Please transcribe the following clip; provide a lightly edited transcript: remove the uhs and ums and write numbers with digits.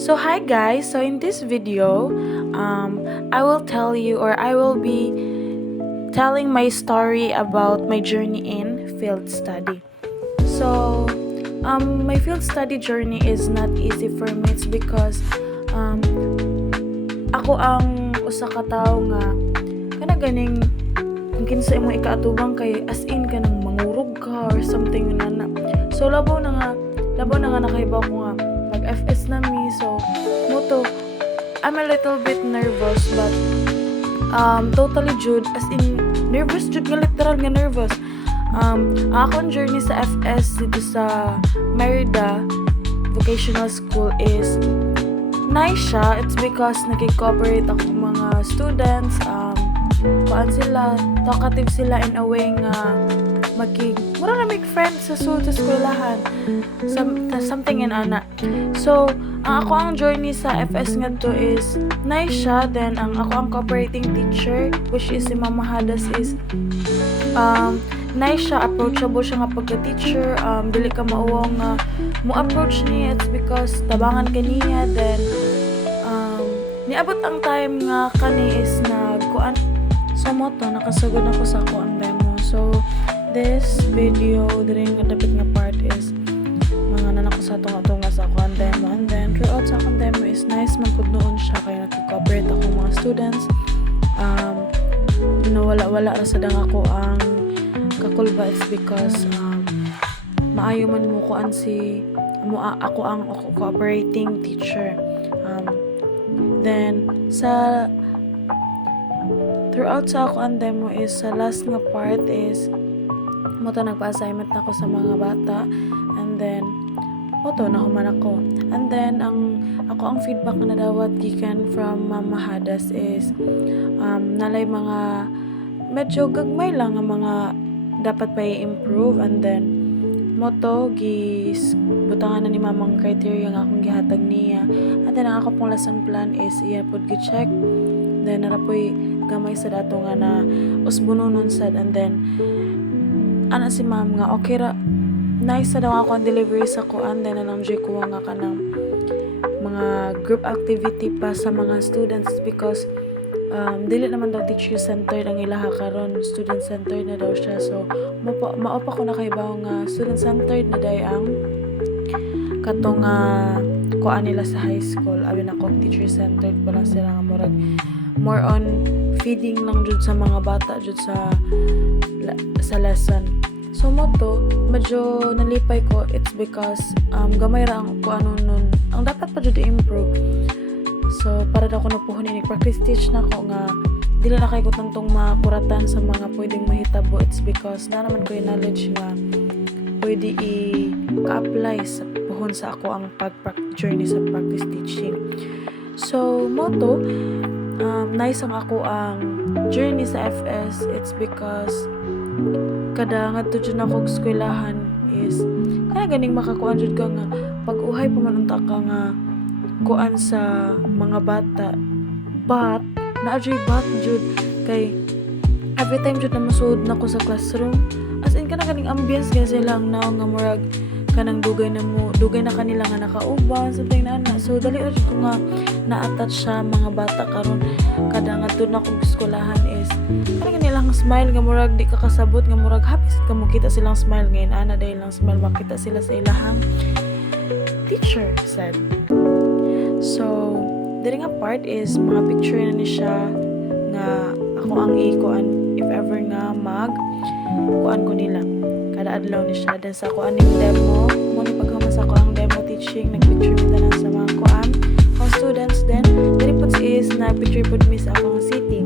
So hi guys, so in this video, I will tell you or I will be telling my story about my journey in field study. So my field study journey is not easy for me. It's because um, ako ang usa ka tawo nga kana ganing kung kinsa imong ikaatubang kay as in kanang mangurog ka or something na. So labaw na nga nakahibaw ko nga mag FS na mi. So moto I'm a little bit nervous but totally jud as in nervous jud nga literal nga nervous. Ang akong journey sa FS dito sa Merida Vocational School is nice siya. It's because nagki-cooperate ako mga students, kuan sila, talkative sila in a way nga mura na make friends sa eskwelahan. Something in ana. So, ang ako ang journey sa FS nga to is nice siya. Then, ang ako ang cooperating teacher, which is si Mama Hadas, is nice siya, approachable siya nga pagka-teacher. Dili ka mauwang nga mo-approach niya. It's because tabangan ka niya. Then, niabot ang time nga kani is nagkuan sa moto, nakasugod ako sa kuan demo. So, this video, diri nga dapat nga part is mga nanak ko sa tunga sa kuan demo. And then, throughout sa kuan demo is nice man kung noon siya kaya nag-cooperate ako mga students. Wala ra sa dang ako ang kakulba. It's because maayo man mo kuan ako ang cooperating teacher. Then throughout sa ako ang demo is sa last nga part is moto nagpa-assignment na ako sa mga bata, and then moto nahuman ako. And then ako ang feedback na dawat gikan from Mama Hadas is nalay mga medyo gagmay lang nga mga dapat pa i-improve. And then moto butangan na ni mamang criteria nga akong gihatag niya. And then ang ako pong lesson plan is iya pod gi-check. Then narapoy gamay sa dato nga na usbunonon sad. And then ana si ma'am nga okay ra, nice sa daw ako ang delivery sa kuan. Then anang joy ko nga kanang mga group activity pa sa mga students because dili naman daw teacher centered ang ilaha karon, student centered na daw siya. So mao pa ko nakahibaw nga student centered na day ang katong kuan nila sa high school. Abi na ko teacher centered pa lang sila nga murag more on feeding lang jud sa mga bata jud sa lesson. So moto medyo nalipay ko. It's because gamay ra ang kuan nun ang dapat pa jud i-improve. So para daw ko napuhon ini practice teach na ko nga dili na kay ko tantong makuratan sa mga pwedeng mahitabo. It's because na naman ko yung knowledge nga pwede i-apply sa puhon sa ako ang journey sa practice teaching. So moto nice ang ako ang journey sa FS. It's because kada ngadto jud nako eskwelahan is kana ganing makakuan jud ka nga pag-uhay pa man unta ka nga kuan sa mga bata. But naadjay bat jud kay every time jud na masud nako sa classroom as in kana ganing ambience nga sila ang naong nga murag kanang dugay na kanila nga nakauban something na ana. So dali ra jud ko nga na-attach sa mga bata karon kada ngadto na akong eskwelahan is kanang nilang smile nga murag di ka kasabot nga murag happy ka mo kita silang smile ngayon ana dahil lang smile makita sila sa ilahang teacher said. So diri nga part is mga picture na ni siya nga ako ang ikuan if ever nga kuan ko nila kada adlaw ni siya. Then sa kuan ning demo mo ni paghuman sa kuan demo teaching nagpicture mi tanan sa mga kuan students. Then diri pud is na picture pud mi sa akong city.